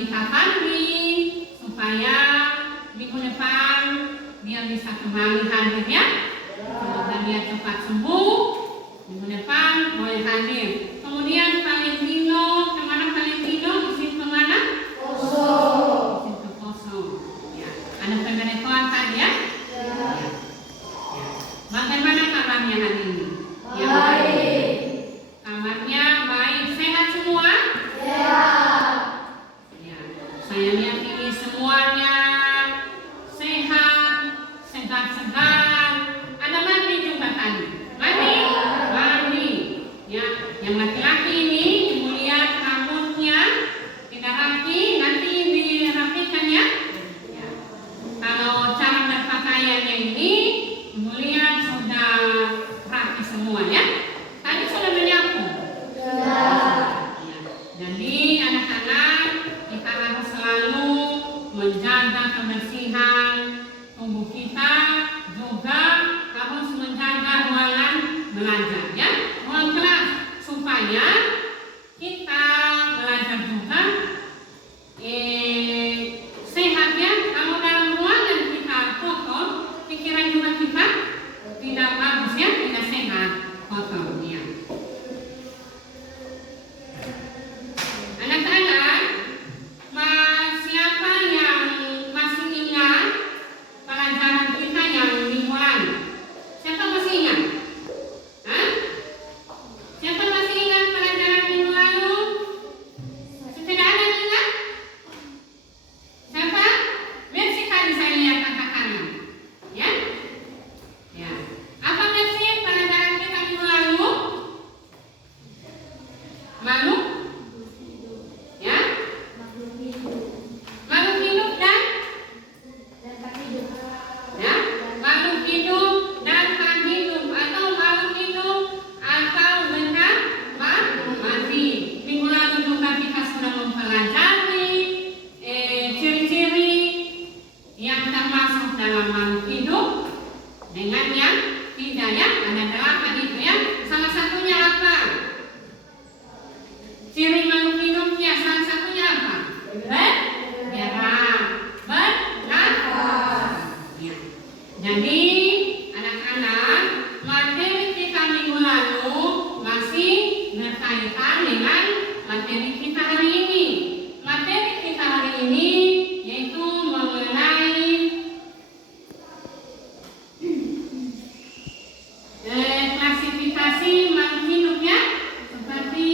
kita Fandi supaya minggu depan dia bisa kembali hadir ya. Semoga dia cepat sembuh. Minggu depan boleh hadir. Kemudian Valentino, kemana Valentino? Izin kemana? Poso. Izin ke Poso. Ya. Ada pemberitahuan tadi ya? Ya. Bagaimana kabarnya hari ini? Ya, baik. Kabarnya baik, sehat semua? Sehat. Ya. Saya lihat ini semuanya sehat, segar-segar. Ada mandi juga tadi. Mandi? Mandi. Ya, yang laki-laki ini Ibu lihat rambutnya tidak rapi, nanti dirapikan ya. Ya. Kalau cara berpakaiannya ini Ibu lihat sudah rapi semua ya. Tadi sudah menyapu. Sudah. Ya. Jadi anak-anak kita harus selalu menjaga kebersihan tubuh kita, juga harus menjaga ruangan belajar ya, ruang kelas, supaya kita belajar juga sehat ya. Kalau dalam ruangan kita kotor, pikiran juga kita tidak bagus ya, tidak sehat, kotor ya. Anak-anak, siapa yang masih ingat pelajaran kita yang minggu lalu? Siapa masih ingat? Hah? Siapa masih ingat pelajaran minggu lalu? Tidak ada yang ingat? Siapa? Biar sekali saya lihat angkat tangan. Ya? Ya. Apa sih pelajaran kita minggu lalu? Malu? Ya? Makhluk hidup dan ya, makhluk hidup dan tak hidup, atau makhluk hidup atau benda mati. Minggu lalu juga kita sudah mempelajari ciri-ciri yang termasuk dalam makhluk hidup dengan yang tidak ya. Ada 8 itu ya. Salah satunya apa? Ciri makhluk hidupnya salah satunya apa? Bergerak, bernafas. Ya. Jadi anak-anak, materi kita minggu lalu masih berkaitan dengan materi kita hari ini. Materi kita hari ini yaitu mengenai klasifikasi makhluk hidup ya, seperti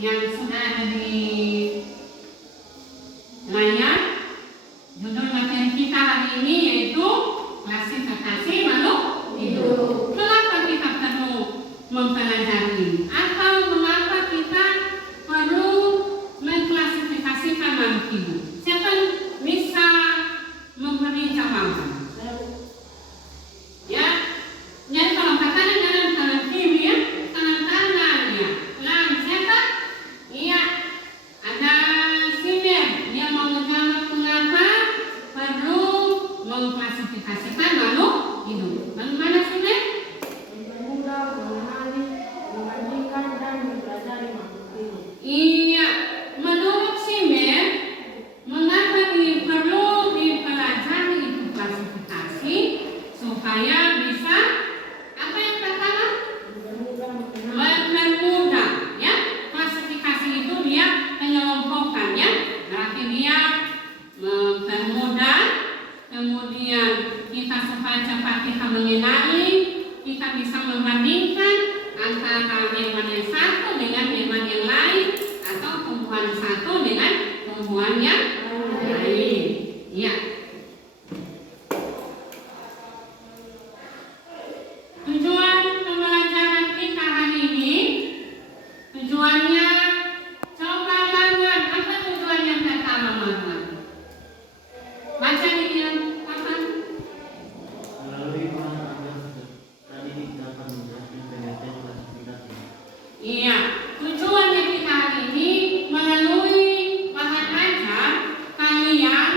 yang sudah ada di layar. Judul materi kita hari ini yaitu klasifikasi makhluk hidup. Kenapa kita perlu mempelajari, atau mengapa kita perlu mengklasifikasikan makhluk hidup? Siapa bisa memberi jawaban? Ya, jadi kalau katakan dalam tangan kiri ya, tangan kanan ya. Nah, siapa? Iya, ada Simer. Dia mau menjawab mengapa perlu mengklasifikasikan makhluk hidup. Bagaimana Simer? Mempermudah mengenali, membandingkan dan mempelajari makhluk hidup. Iya, menurut Simer, mengapa perlu dipelajari itu klasifikasi supaya bisa apa yang pertama? Mempermudah ya. Klasifikasi itu dia penyelompokan ya. Berarti dia mempermudah, kemudian kita supaya cepat kita mengenali, kita bisa membandingkan antara hewan yang satu dengan hewan yang lain, atau tumbuhan satu dengan tumbuhan yang lain. Ya. Tujuan pembelajaran kita hari ini, tujuannya coba Marwan. Apa tujuan yang pertama Marwan? Baca di dia apa? Melalui bahan ajar tadi kita akan menjelaskan pengertian klasifikasi. Iya, tujuannya kita hari ini melalui bahan ajar kalian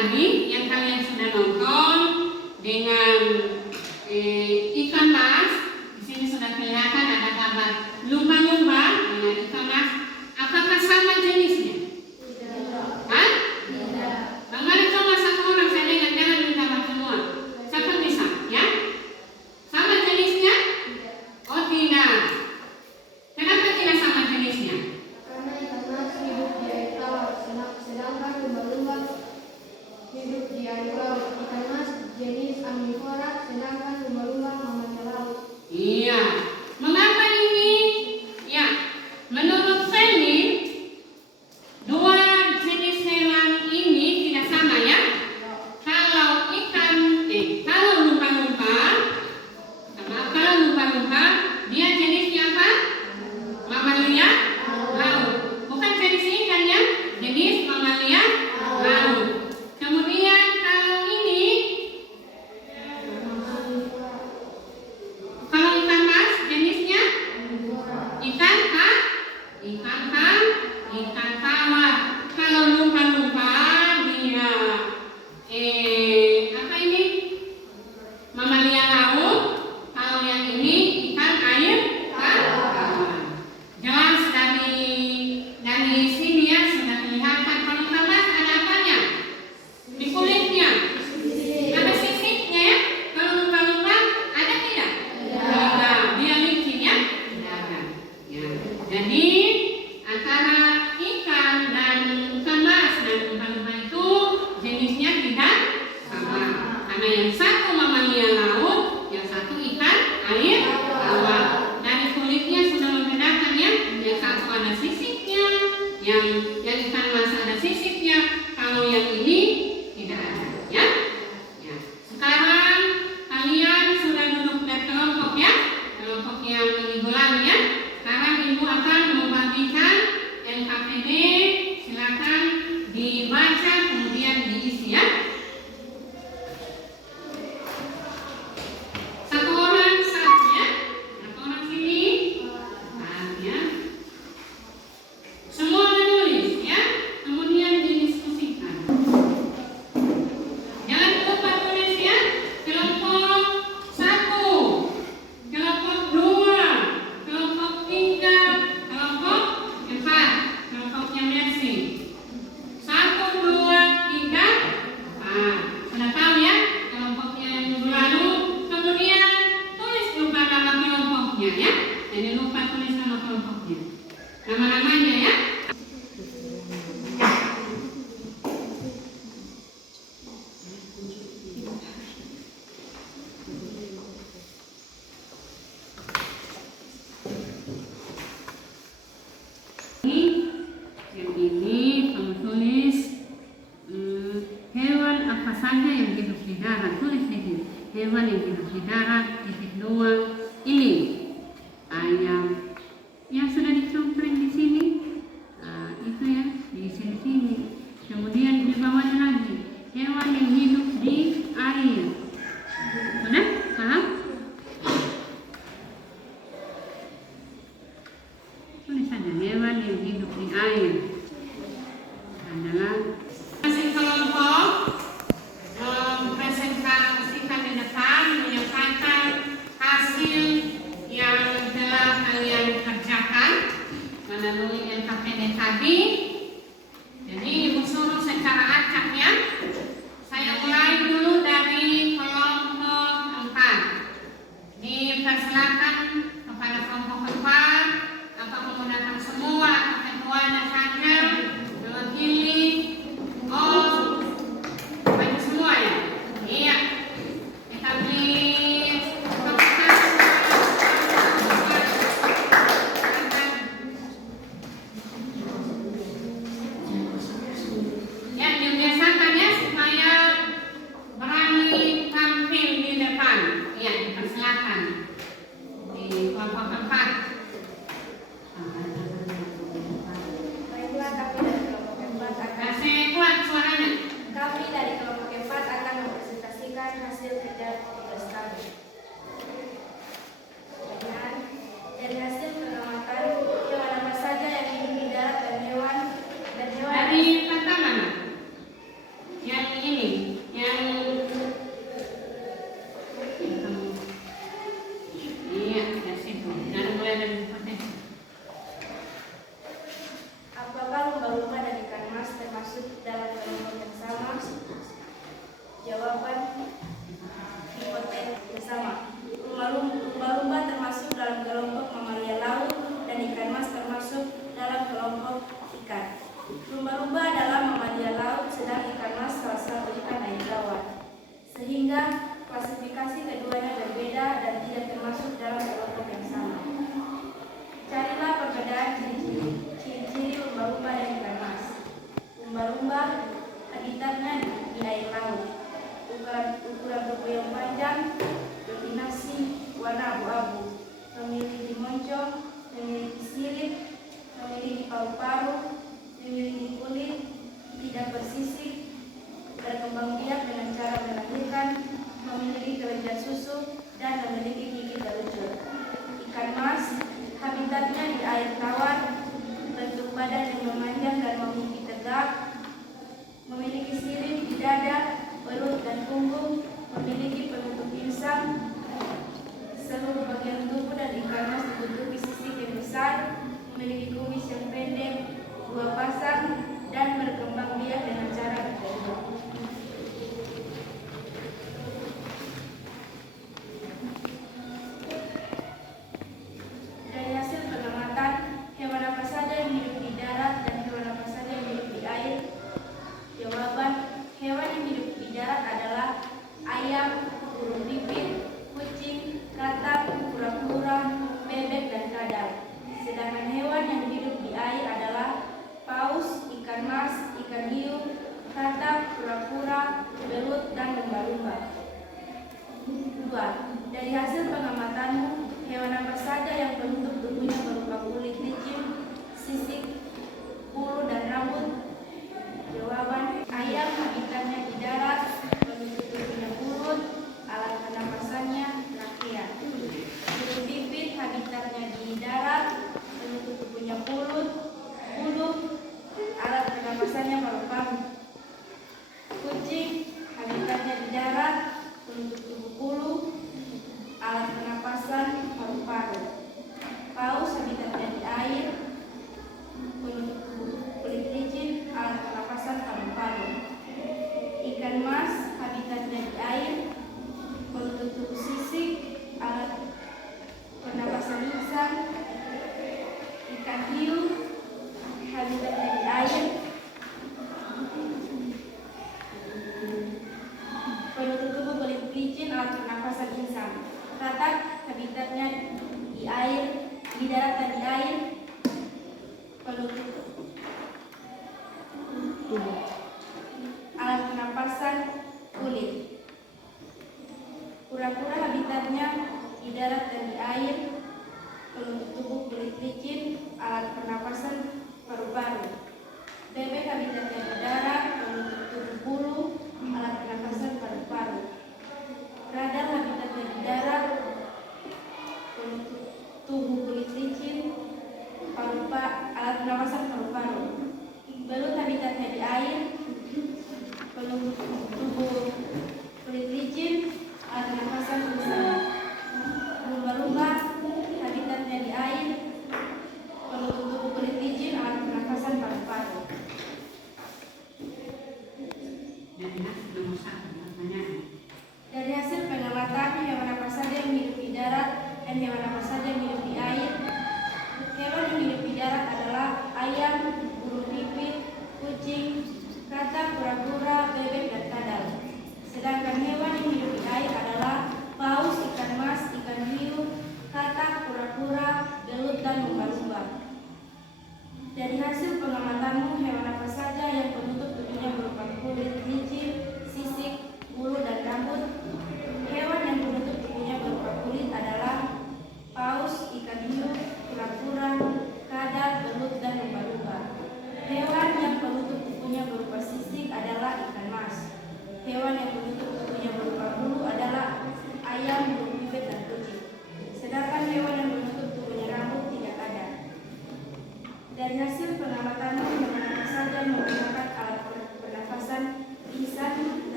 tadi yang kalian sudah nonton dengan ikan mas, di sini sudah kelihatan ada gambar lumba-lumba dengan ikan mas. Apakah sama jenisnya? Hah? Bang Mari coba satu orang, saya dengar, jangan ditambah semua. Siapa bisa? Ya? Sama jenisnya? Oh tidak. Kenapa tidak sama jenisnya? Karena ikan mas hidup di air tawar, sedangkan lumba-lumba hidup di air laut. Ikan mas jenis amnivora, sedangkan lumba-lumba mamalia laut. Iya. Mengapa ini? Ya, menurut Feni, dua jenis hewan ini tidak sama ya. Kalau lumba-lumba, kalau lumba-lumba, dia jenisnya apa? Mamalia laut. Bukan jenis ikan ya, jenis mamalia laut. Kemudian kalau ini, kalau ikan mas jenisnya ikan tawar. Kalau lumba-lumba dia apa ini? Mamalia laut. Kalau yang ini ikan air tawar. Jelas dari sini ya sudah kelihatan. Kalau ikan mas ada apanya? Di kulitnya. Ada sisipnya ya. Kalau lumba-lumba ada tidak? Tidak. Dia licin ya? Tidak ada. Ya. Jadi antara ikan dan ikan mas dan lumba-lumba itu jenisnya tidak sama. Karena yang satu mamalia laut, yang satu ikan air tawar. Dari kulitnya sudah membedakan ya. Yang satu ada sisipnya, yang ikan mas ada sisipnya. Kalau yang ini tidak ada ya. Ya. Sekarang kalian sudah duduk di kelompok ya. Kelompok yang minggu lalu ya. Sekarang ibu akan membagikan NKPD. Silakan dibaca kemudian diisi ya. Satu orang satu ya. Satu orang sini. Ya. Semua menulis ya. Kemudian didiskusikan. Jangan lupa tulis ya. Kelompok 1, kelompok 2, kelompok 3, kelompok 4. Kelompoknya Mercy. 1, 2, 3, 4. Sudah tahu ya kelompoknya yang minggu lalu. Kemudian tulis juga nama kelompoknya ya. Jadi lupa tulis nama kelompoknya. Nama-namanya ya. Yang ini kamu tulis hewan apa saja yang hidup di darat. Tulis di sini. Hewan yang hidup di darat. Titik 2 ini ayam. Yang sudah dicompling di sini. Itu ya diisi di sini. Kemudian di bawahnya lagi hewan yang hidup di air. Sudah paham? Tulis saja hewan yang hidup di air adalah masing kelompok presentasikan di depan menyampaikan hasil sedang ikan mas salah satu ikan air tawar. Sehingga klasifikasi keduanya berbeda dan tidak termasuk dalam kelompok yang sama. Carilah perbedaan ciri-ciri lumba-lumba dan ikan mas. Lumba-lumba habitatnya di air laut. Ukuran tubuh yang panjang, dominasi warna abu-abu, memiliki moncong, memiliki sirip, memiliki paru-paru, memiliki kulit, tidak bersisik, berkembang biak dengan cara melahirkan, memiliki kelenjar susu, dan memiliki gigi terucur. Ikan mas habitatnya di air tawar, bentuk badan yang memanjang dan memiliki tegak, memiliki sirip di dada, perut, dan punggung, memiliki penutup insang. Seluruh bagian tubuh dan ikan mas dibentuki sisik yang besar, memiliki kumis yang pendek, dua pasang, dan berkembang biak dengan cara bergerak. Dari hasil pengamatan, hewan apa saja yang hidup di darat dan hewan apa saja yang hidup di air? Jawaban, hewan yang hidup di darat adalah ayam, burung pipit, kucing, katak, kura-kura, bebek, dan kadal. Sedangkan hewan yang hidup di air adalah paus, ikan mas, ikan hiu, katak, kura-kura, belut, dan lumba-lumba. 2. Dari hasil pengamatanmu, hewan apa saja yang penutup tubuhnya berupa kulit licin, sisik, bulu, dan rambut? Jawaban, ayam habitatnya di darat, penutup tubuhnya mulut, alat pernapasannya trakea. Burung pipit habitatnya di darat, penutup tubuhnya bulu, alat pernapasannya paru-paru. Kucing habitatnya di darat, penutup tubuh bulu, alat pernapasan paru-paru. Paus habitatnya di air, penutup tubuh kulit licin, alat pernapasan paru-paru. Ikan mas habitatnya di air, penutup tubuh sisik, alat pernapasan insang. Ikan hiu habitatnya di air, penutup tubuh kulit licin, alat pernapasan insang. Katak habitatnya di air, di darat dan di air, penutup tubuh, alat pernapasan kulit. Kura-kura habitatnya di darat dan di air, penutup tubuh kulit licin, alat pernapasan paru-paru. Bebek habitatnya di darat, penutup tubuh bulu, alat pernapasan paru-paru. Radal habitatnya di darat, penutup tubuh kulit licin, alat pernapasan paru-paru. Belut habitatnya di air, penutup tubuh kulit licin, alat pernapasan insang. Lumba-lumba habitatnya di air, penutup tubuh kulit licin,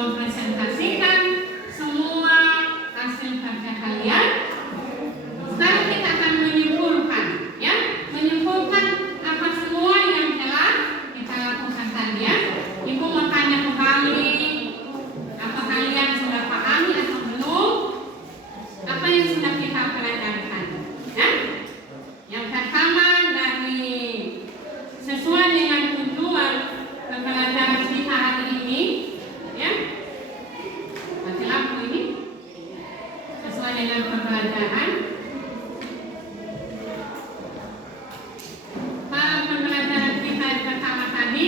mempresentasikan semua hasil kerja kalian. Sekarang kita akan menyimpulkan, ya, menyimpulkan apa semua yang telah kita lakukan tadi, ya. Ibu mau tanya kembali, apa kalian sudah pahami atau belum? Apa yang sudah kita pelajari tadi, ya? Yang pertama dari sesuai dengan tujuan pembelajaran kita hari ini, ya. Mati lampu ini sesuai dengan pembelajaran. Pembelajaran kita yang pertama tadi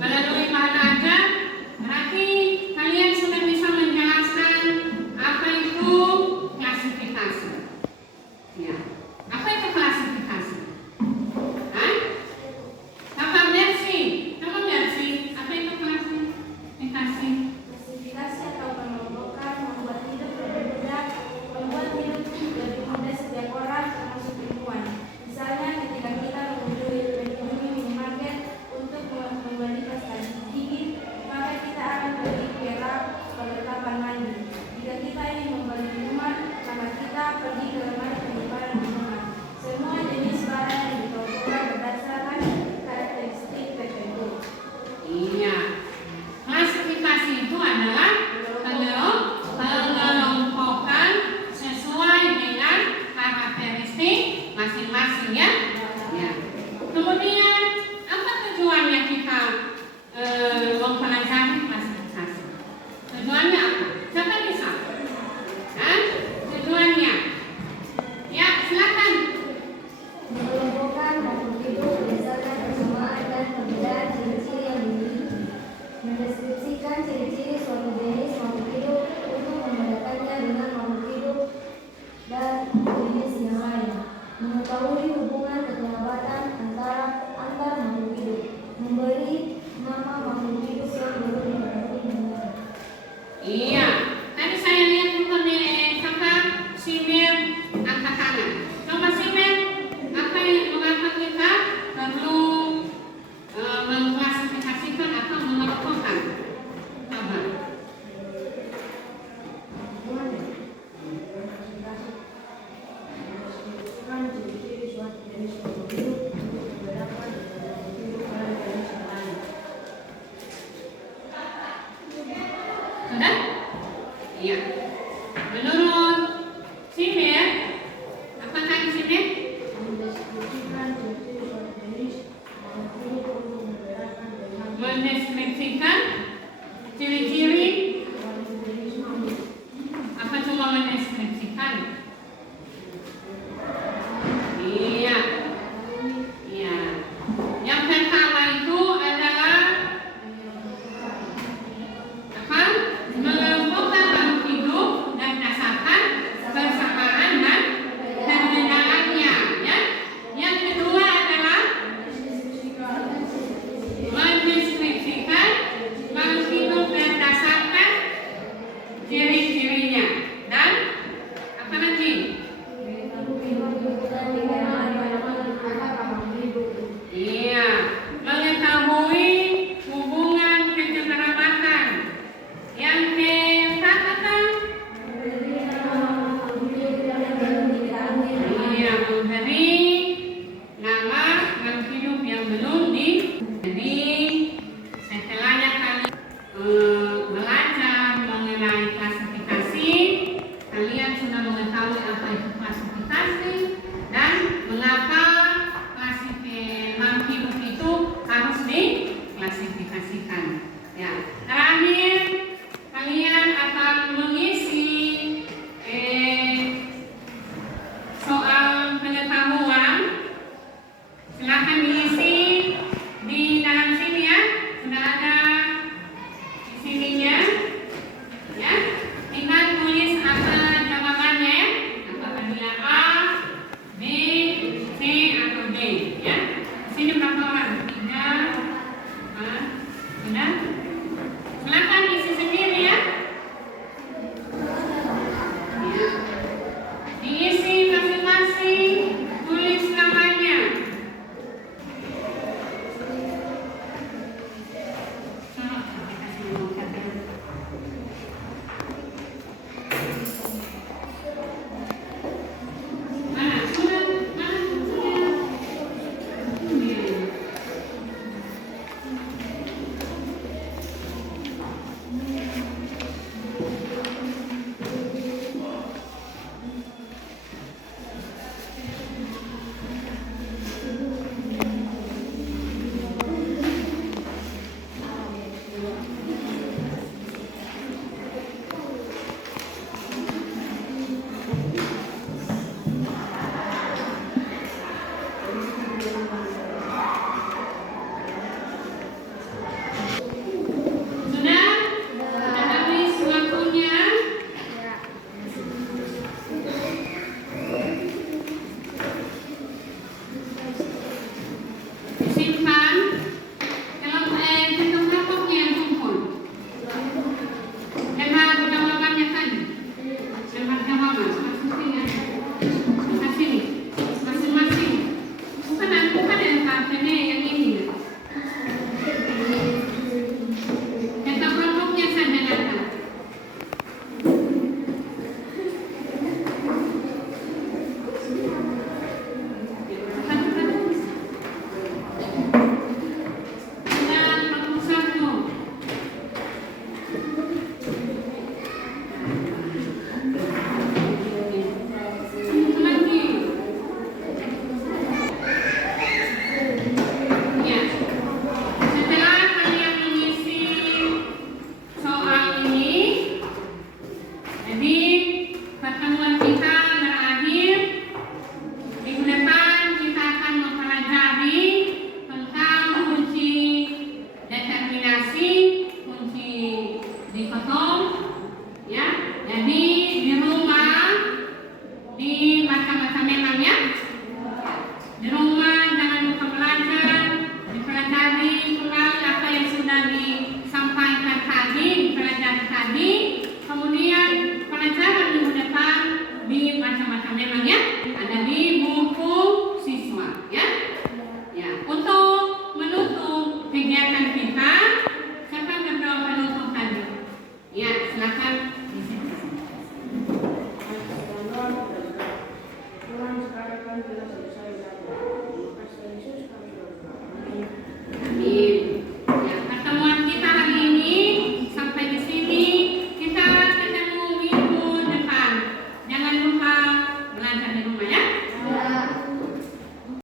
melalui bahan ajar, berarti kalian sudah bisa menjelaskan apa itu klasifikasi. Ya, apa itu klasifikasi? Hah? Apa Mercy? Apa Mercy? Apa itu klasifikasi? Klasifikasi atau pengelompokan membuat hidup lebih mudah, membuat hidup lebih mudah setiap orang termasuk ilmuwan. Misalnya ketika kita mengunjungi minimarket untuk membeli pasta gigi, maka kita akan beli perak perlengkapan mandi. Jika kita ingin membeli minuman, maka kita pergi ke lemari penyimpanan minuman. Semua jenis barang yang dikelompokkan berdasarkan karakteristik tertentu. Iya. Klasifikasi itu adalah pengelompokan sesuai dengan karakteristik masing-masing, ya. Ya. Kemudian apa tujuannya kita mempelajari klasifikasi? Tujuannya apa? Siapa bisa? Hah? Tujuannya? Ya, silakan. Mengelompokkan makhluk hidup berdasarkan persamaan dan perbedaan ciri-ciri yang dimiliki. Mendeskripsikan ciri-ciri suatu jenis makhluk hidup untuk membedakannya dengan makhluk hidup dan jenis yang lain. Mengetahui hubungan kekerabatan antar makhluk hidup. Memberi nama makhluk hidup yang baru diketahui namanya. Iya. Tadi saya lihat juga di kakak Simir angkat tangan. Coba Simir, apa yang mengapa kita perlu mengklasifikasikan atau mengelompokkan? Coba. Mendeskripsikan ciri-ciri suatu jenis makhluk hidup untuk membedakan dengan makhluk hidup dari jenis yang lain. Sudah? Iya. Menurut Simir, apa tadi Simir? Mendeskripsikan ciri-ciri suatu jenis makhluk hidup untuk membedakan dengan Mendeskripsikan ciri-ciri, suatu jenis makhluk. apa cuma mendeskripsikan? Iya. Iya. Yang pertama itu adalah apa? Mengelompokkan makhluk hidup dan berdasarkan persamaan dan perbedaannya, ya. Yang kedua adalah mendeskripsikan makhluk hidup berdasarkan ciri-cirinya dan apa lagi? Iya, mengetahui hubungan kekerabatan. Yang keempat apa? Iya, memberi nama makhluk hidup yang belum di. Jadi setelahnya kalian belajar mengenai klasifikasi, kalian sudah mengetahui apa itu klasifikasi dan mengapa makhluk hidup itu harus diklasifikasikan. Ya, terakhir kalian akan mengisi soal pengetahuan. Silakan diisi di dalam sini, ya. Sudah ada di sininya, ya. Tinggal tulis apa jawabannya, ya. Apakah dia A, B, C atau D, ya. Di sini berapa orang? 3, 4, sudah? siswa, ya.